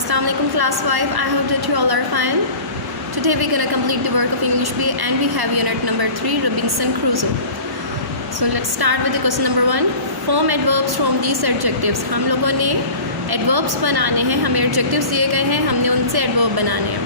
Assalamu alaikum class 5. I hope that you all are fine. Today we're going to complete the work of English B and we have unit number 3, Robinson Crusoe. So let's start with the question number 1. Form adverbs from these adjectives. हम लोगों ने adverbs बनाने हैं, हमें adjectives दिए गए हैं, हमने उनसे adverb बनाने हैं।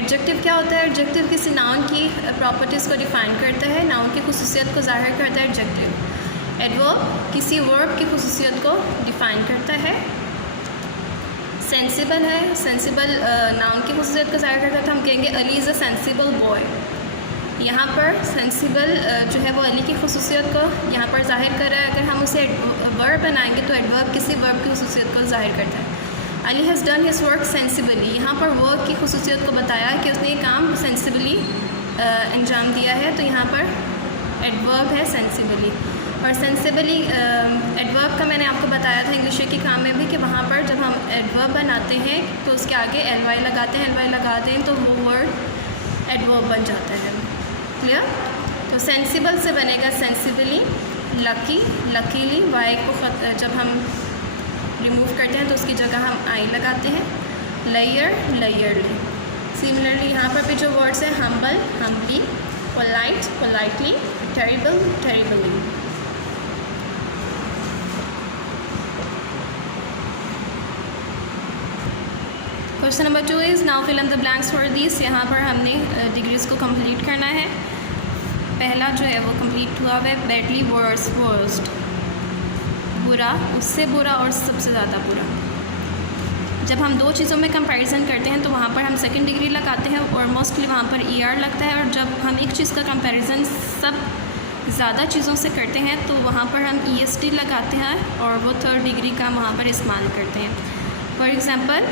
Adjective क्या होता है? Adjective किसी noun की properties को define करता है, noun की खुसूसियत को ज़ाहिर करता है adjective। Adverb किसी verb की खुसूसियत को define करता है। सेंसिबल है, सेंसिबल नाउन की खुसूसियत को ज़ाहिर करता है, तो हम कहेंगे Ali is a sensible boy. यहाँ पर सेंसिबल जो है वो अली की खुसूसियत को यहाँ पर ज़ाहिर कर रहा है। अगर हम उसे वर्ब बनाएंगे तो एडवर्ब किसी वर्ब की खुसूसियत को ज़ाहिर करता है। Ali has done his work sensibly, यहाँ पर वर्ब की खुसूसियत को बताया कि उसने ये काम सेंसिबली अंजाम दिया है, तो यहाँ पर एडवर्ब है सेंसिबली। और सेंसिबली एडवर्ब का मैंने आपको बताया था इंग्लिश के काम में भी कि वहाँ पर जब हम एडवर्ब बनाते हैं तो उसके आगे ly लगाते हैं, ly लगाते हैं तो वो वर्ड एडवर्ब बन जाता है। क्लियर? तो सेंसिबल से बनेगा सेंसिबली, लकी, लकीली, y को जब हम रिमूव करते हैं तो उसकी जगह हम I लगाते हैं, लेयर, लेयरली। सिमिलरली यहाँ पर भी जो वर्ड्स हैं humble, humbly, polite, politely, terrible, terribly. Question number 2 is now fill in the blanks for this. यहाँ पर हमने डिग्रीज़ को कंप्लीट करना है। पहला जो है वो कंप्लीट हुआ है बैडली, वर्स, वर्स्ट, बुरा, उससे बुरा और सबसे ज़्यादा बुरा। जब हम दो चीज़ों में कंपैरिजन करते हैं तो वहाँ पर हम सेकंड डिग्री लगाते हैं और मोस्टली वहाँ पर ER लगता है। और जब हम एक चीज़ का कंपैरिजन सब ज़्यादा चीज़ों से करते हैं तो वहाँ पर हम EST लगाते हैं और वो थर्ड डिग्री का वहाँ पर इस्तेमाल करते हैं। For example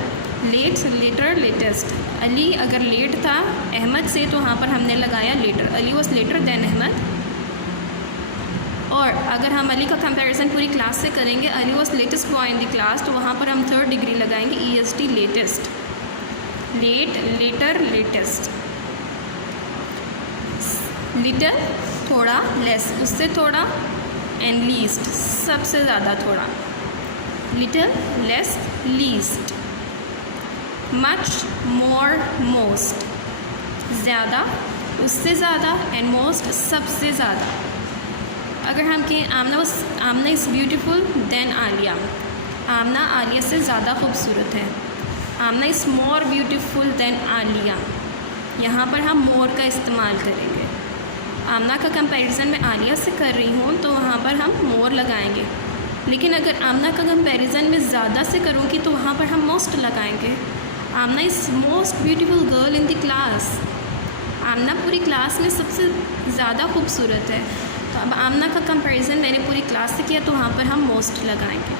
late, later, latest. Ali अगर लेट था अहमद से तो वहाँ पर हमने लगाया later, Ali was later than Ahmad. और अगर हम अली का कंपैरिजन पूरी क्लास से करेंगे, Ali was latest boy in the class, तो वहाँ पर हम थर्ड डिग्री लगाएंगे EST, latest. Late, later, latest. Little थोड़ा, लेस उससे थोड़ा, एंड लीस्ट सबसे ज़्यादा थोड़ा। Little, less, least. Much, more, most ज़्यादा, उससे ज़्यादा, एंड मोस्ट सबसे ज़्यादा। अगर हम कहें Aamna is beautiful than Aliya, Aamna Aliya से ज़्यादा खूबसूरत है। Aamna is more beautiful than Aliya, यहाँ पर हम मोर का इस्तेमाल करेंगे। आमना का कंपैरिजन मैं आलिया से कर रही हूँ तो वहाँ पर हम मोर लगाएंगे, लेकिन अगर आमना का कंपैरिजन मैं ज़्यादा से करूँगी तो वहाँ पर हम मोस्ट लगाएंगे। Aamna is most beautiful girl in the class, Aamna पूरी क्लास में सबसे ज़्यादा खूबसूरत है। तो अब आमना का कंपैरिजन मैंने पूरी क्लास से किया तो वहाँ पर हम मोस्ट लगाएंगे।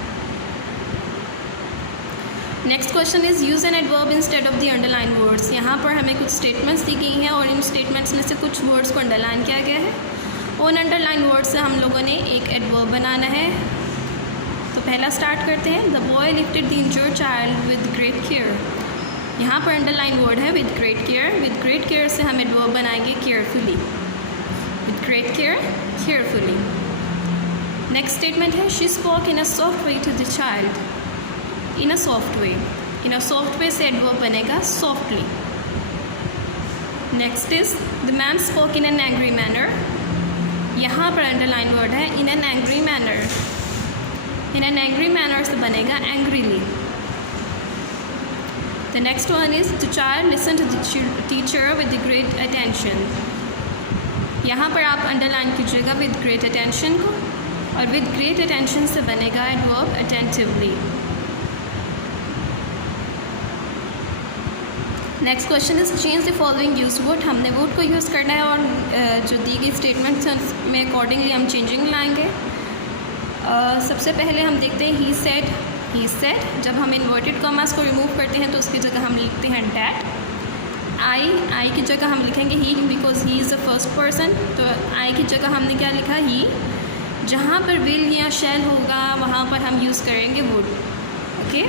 Next question is use an adverb instead of the underline words. यहाँ पर हमें कुछ स्टेटमेंट्स दी गई हैं और इन स्टेटमेंट्स में से कुछ वर्ड्स को अंडरलाइन किया गया है। उन अंडरलाइन वर्ड से हम लोगों ने एक एडवर्ब बनाना है। तो पहला स्टार्ट करते हैं। The boy lifted the injured child with great care. यहाँ पर अंडरलाइन वर्ड है with great care. With great care से हम एडवर्ब बनाएंगे carefully. With great care, carefully. Next statement है she spoke in a soft way to the child. In a soft way, in a soft way से adverb बनेगा softly. Next is the man spoke in an angry manner. यहाँ पर underline word है इन an angry manner. In an angry manner से बनेगा angrily. The next one is the child listened to the teacher with the great attention. यहाँ पर आप underline कीजिएगा with great attention को, और with great attention से बनेगा adverb attentively. Next question is change the following use would. हमने would को यूज़ करना है और जो दी गई स्टेटमेंट्स में अकॉर्डिंगली हम चेंजिंग लाएंगे। सबसे पहले हम देखते हैं ही सेड, ही सेड। जब हम इन्वर्टेड कॉमास को रिमूव करते हैं तो उसकी जगह हम लिखते हैं डैट। आई की जगह हम लिखेंगे he because he is the first person, तो आई की जगह हमने क्या लिखा ही। जहाँ पर विल या शैल होगा वहाँ पर हम यूज़ करेंगे वुड। ओके,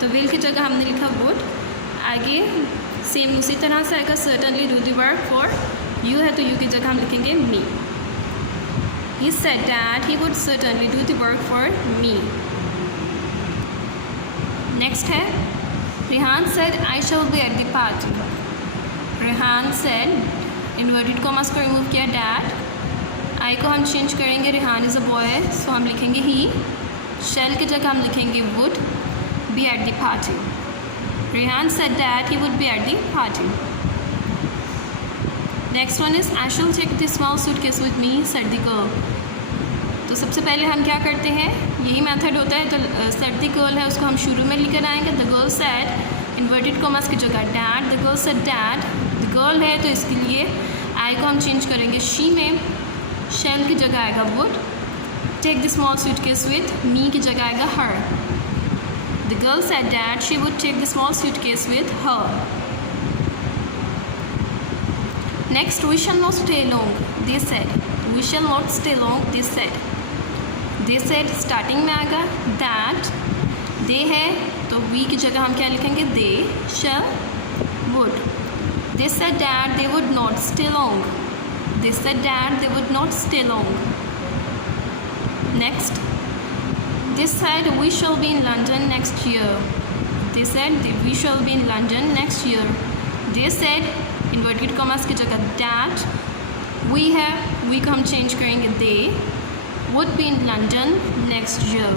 तो विल की जगह हमने लिखा वुड। आगे सेम उसी तरह से आएगा certainly do the work for you है तो यू की जगह हम लिखेंगे me. He said that he would certainly do the work for me. Next है Rehan said, I shall be at the party. Rehan said, inverted commas को remove किया that, I को हम चेंज करेंगे, Rehan is a boy, so हम लिखेंगे he, shall की जगह हम लिखेंगे would be at the party. Rehan said that he would be at the party. Next one is I shall take the small suitcase with me said the girl. तो सबसे पहले हम क्या करते हैं, यही मेथड होता है. तो सेड द गर्ल है, उसको हम शुरू में लेकर आएंगे. The girl said, inverted commas की जगह dad, the girl said dad. The girl है तो इसके लिए आई को हम चेंज करेंगे शी में, शेल की जगह आएगा would. Take the small suitcase with me की जगह आएगा her. The girl said that she would take the small suitcase with her. Next, we shall not stay long they said. We shall not stay long they said. They said starting में आएगा that, दे है तो we की जगह हम क्या लिखेंगे, दे शैल would. They said that they would not stay long. They said that they would not stay long. Next, they said we shall be in London next year. They said we shall be in London next year. They said inverted commas की जगह that, we को हम change करेंगे they would be in London next year.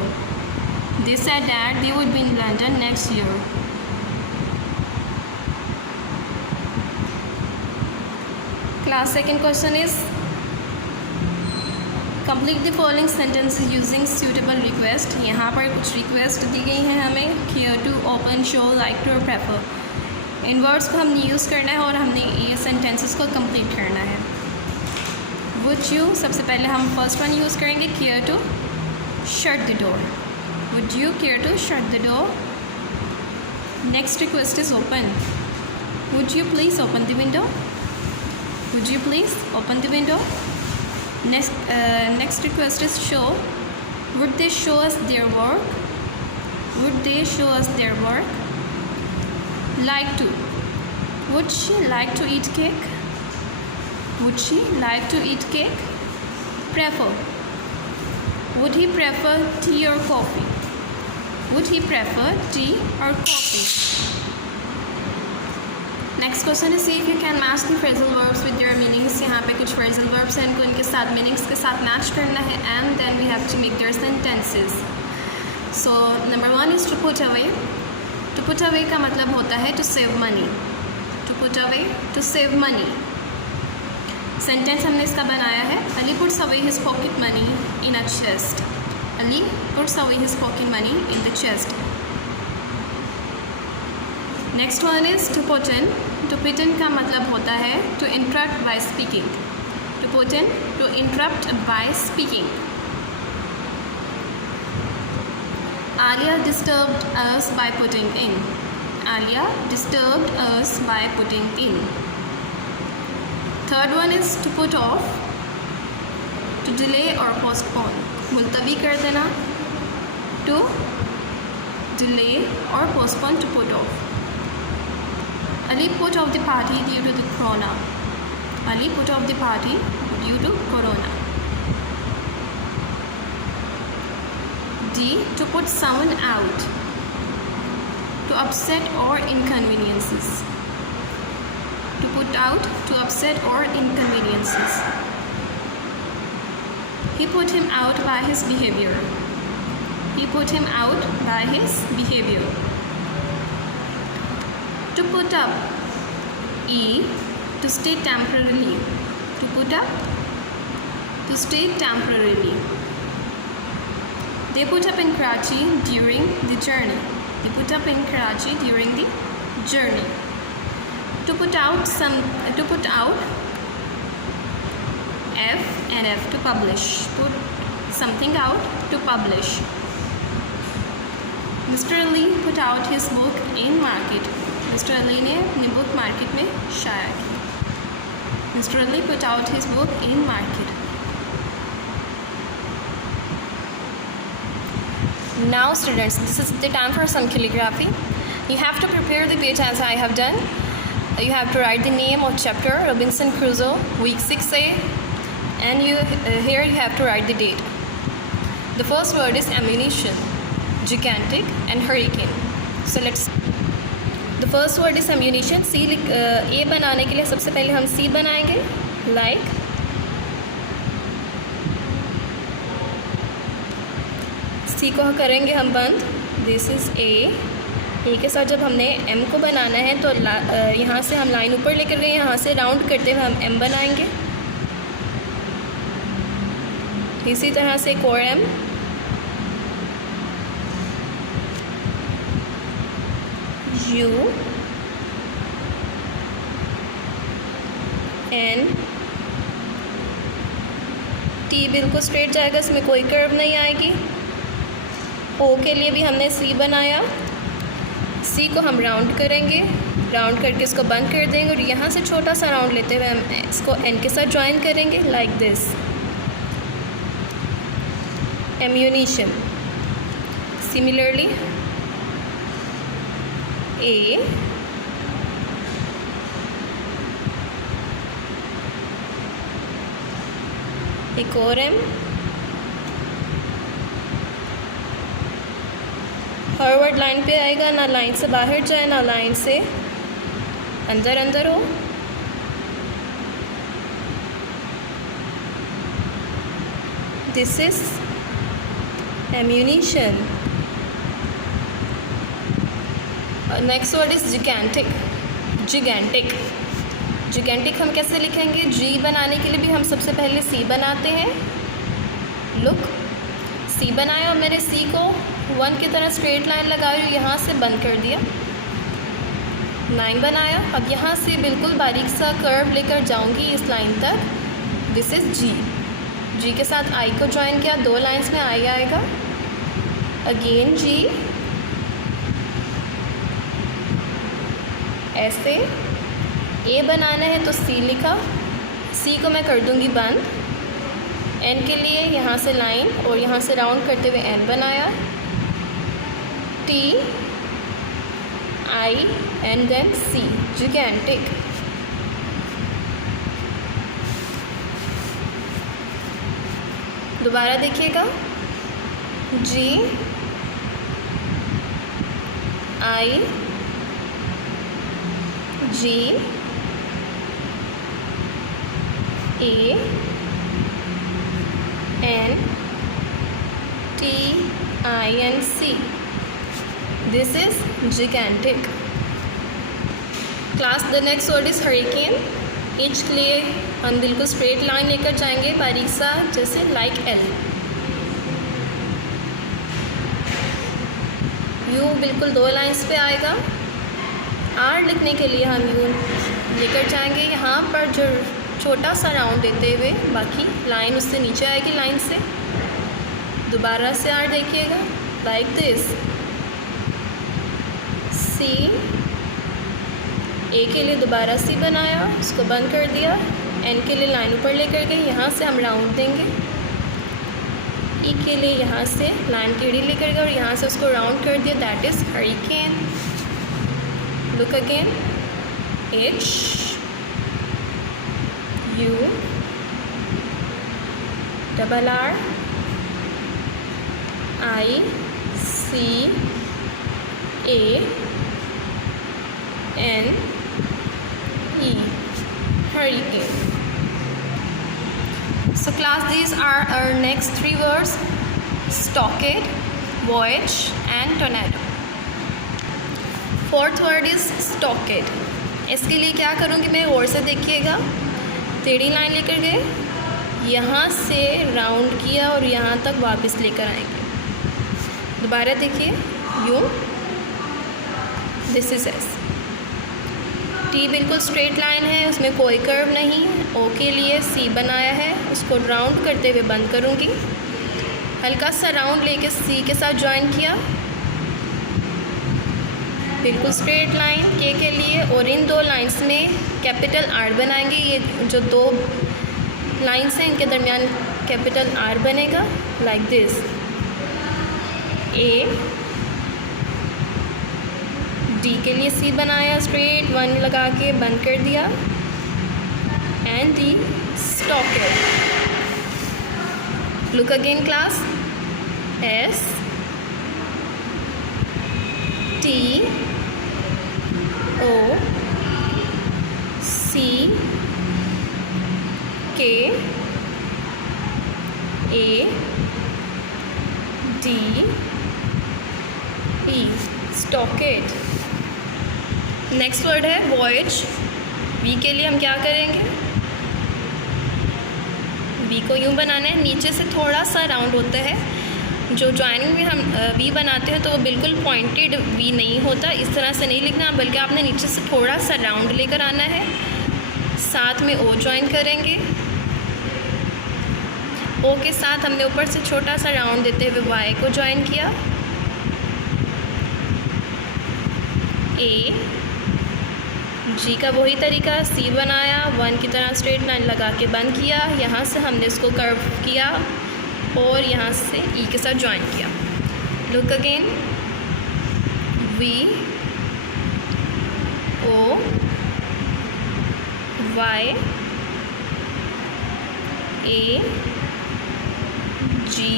They said that they would be in London next year. Class second question is complete the following sentences using suitable request. यहाँ पर कुछ request the गई हैं हमें, care to, open, show, like to और prefer. इन words को हमने use करना है और हमने ये सेंटेंसेस को कंप्लीट करना है. Would you, सबसे पहले हम फर्स्ट वन यूज़ करेंगे, care to shut the door. Would you care to shut the door? Next request is open. Would you please open the window? Would you please open the window? Next request is show. Would they show us their work? Would they show us their work? Like to. Would she like to eat cake? Would she like to eat cake? Prefer. Would he prefer tea or coffee? Would he prefer tea or coffee? Next question is see if you can match the phrasal verbs with their meanings. यहाँ पे कुछ phrasal verbs हैं, इनको इनके साथ meanings के साथ match करना है and then we have to make their sentences. So number one is to put away. To put away का मतलब होता है to save money. To put away, to save money. Sentence हमने इसका बनाया है, Ali puts away his pocket money in a chest. Ali puts away his pocket money in the chest. Next one is to put in. To put in का मतलब होता है to interrupt by speaking. To put in, to interrupt by speaking. Alia disturbed us by putting in. Alia disturbed us by putting in. Third one is to put off. To delay और postpone, मुलतवी कर देना. To delay और postpone, to put off. Ali put off the party due to the corona. Ali put off the party due to corona. D. To put someone out. To upset or inconveniences. To put out, to upset or inconveniences. He put him out by his behavior. He put him out by his behavior. To put up. E. To stay temporarily. To put up. To stay temporarily. They put up in Karachi during the journey. They put up in Karachi during the journey. To put out to put out. F and F to publish. Put something out, to publish. Mr. Ali put out his book in market. Mister Ali ने अपनी book market में शाया की. Mister Ali put out his book in market. Now students, this is the time for some calligraphy. You have to prepare the page as I have done. You have to write the name of chapter Robinson Crusoe, week 6A, and here you have to write the date. The first word is ammunition, gigantic and hurricane. So let's the first word is ammunition. C A बनाने के लिए सबसे पहले हम सी बनाएंगे, like सी को करेंगे हम बंद, दिस इज़ ए के साथ जब हमने एम को बनाना है तो यहाँ से हम लाइन ऊपर लेकर गए, यहाँ से राउंड करते हुए हम एम बनाएंगे। इसी तरह से एक और एम, यू एन टी बिल्कुल स्ट्रेट जाएगा, इसमें कोई कर्व नहीं आएगी। ओ के लिए भी हमने सी बनाया, सी को हम राउंड करेंगे, राउंड करके इसको बंद कर देंगे और यहाँ से छोटा सा राउंड लेते हुए हम इसको एन के साथ ज्वाइन करेंगे, लाइक दिस, एम्यूनिशन। सिमिलरली ए, एक और एम, हर वर्ड लाइन पे आएगा, ना लाइन से बाहर जाए ना लाइन से अंदर अंदर हो। This is ammunition. Next word is gigantic. Gigantic gigantic हम कैसे लिखेंगे? जी बनाने के लिए भी हम सबसे पहले सी बनाते हैं। लुक, सी बनाया और मैंने सी को 1 की तरह स्ट्रेट लाइन लगाई और यहाँ से बंद कर दिया। 9 बनाया, अब यहाँ से बिल्कुल बारीक सा कर्व लेकर जाऊँगी इस लाइन तक, दिस इज़ जी। जी के साथ आई को ज्वाइन किया, 2 लाइंस में आई आएगा, अगेन जी, ऐसे। ए बनाना है तो सी लिखा, सी को मैं कर दूँगी बंद। एन के लिए यहाँ से लाइन और यहाँ से राउंड करते हुए एन बनाया, T I and then C, gigantic. दोबारा देखिएगा, G I G A N T I N C, this is gigantic. Class the next word is hurricane. H के लिए हम बिल्कुल स्ट्रेट लाइन लेकर जाएंगे, बारीक सा, जैसे लाइक एल। यू बिल्कुल 2 लाइंस पे आएगा। आर लिखने के लिए हम यू लेकर जाएंगे, यहाँ पर जो छोटा सा राउंड देते हुए, बाकी लाइन उससे नीचे आएगी लाइन से। दोबारा से आर देखिएगा, लाइक दिस, सी। ए के लिए दोबारा सी बनाया, उसको बंद कर दिया। एन के लिए लाइन ऊपर लेकर गए, यहाँ से हम राउंड देंगे। ई के लिए यहाँ से लाइन टेढ़ी लेकर गए और यहाँ से उसको राउंड कर दिया, that is hurricane. Look again, H U double R I C A N E, hurricane. So class, these are our next 3 words: stockade, voyage and tornado. 4th word is stockade. इसके लिए क्या करूँगी मैं, और से देखिएगा, टेढ़ी लाइन लेकर गए, यहाँ से राउंड किया और यहाँ तक वापस लेकर आएंगे। दोबारा देखिए, यूँ, दिस इज एस। टी बिल्कुल स्ट्रेट लाइन है, उसमें कोई कर्व नहीं। ओ के लिए सी बनाया है, उसको राउंड करते हुए बंद करूँगी। हल्का सा राउंड लेके सी के साथ ज्वाइन किया, बिल्कुल स्ट्रेट लाइन के लिए, और इन 2 लाइंस में कैपिटल आर बनाएंगे। ये जो 2 लाइंस हैं इनके दरमियान कैपिटल आर बनेगा, लाइक दिस। ए, डी के लिए सी बनाया, स्ट्रेट 1 लगा के बंद कर दिया, and D, stockade. Look again class, S T STOCKADE, stockade. Next word है वॉयज। वी के लिए हम क्या करेंगे, वी को यूँ बनाना है, नीचे से थोड़ा सा राउंड होता है। जो ज्वाइनिंग में हम वी बनाते हैं तो वो बिल्कुल पॉइंटेड वी नहीं होता, इस तरह से नहीं लिखना, बल्कि आपने नीचे से थोड़ा सा राउंड लेकर आना है। साथ में ओ ज्वाइन करेंगे, ओ के साथ हमने ऊपर से छोटा सा राउंड देते हुए वाई को ज्वाइन किया। ए, जी का वही तरीका, सी बनाया, वन की तरह स्ट्रेट लाइन लगा के बंद किया, यहाँ से हमने इसको कर्व किया और यहाँ से ई के साथ ज्वाइन किया। Look again, V O Y A G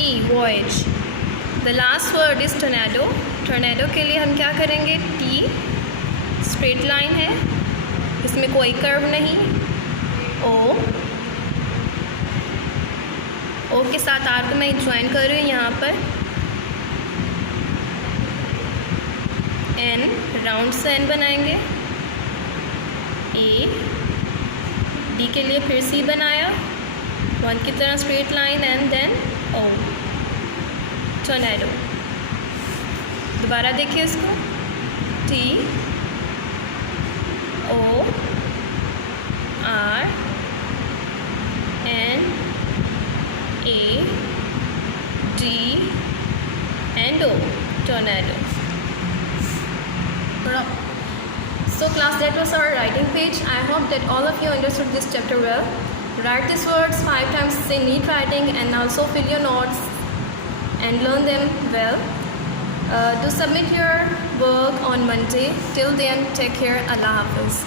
E, voyage. The last word is tornado. Tornado के लिए हम क्या करेंगे, टी स्ट्रेट लाइन है, इसमें कोई कर्व नहीं। ओ के साथ आर को मैं ज्वाइन कर रही हूँ यहाँ पर। एन, राउंड से एन बनाएंगे। ए, डी के लिए फिर सी बनाया, वन की तरह straight line and then O, tornado. दोबारा देखिए इसको, T O R N A D and O, tornado. So class, that was our writing page. I hope that all of you understood this chapter well. Write these words 5 times in neat writing and also fill your notes and learn them well. Do submit your work on Monday. Till then, take care. Allah Hafiz.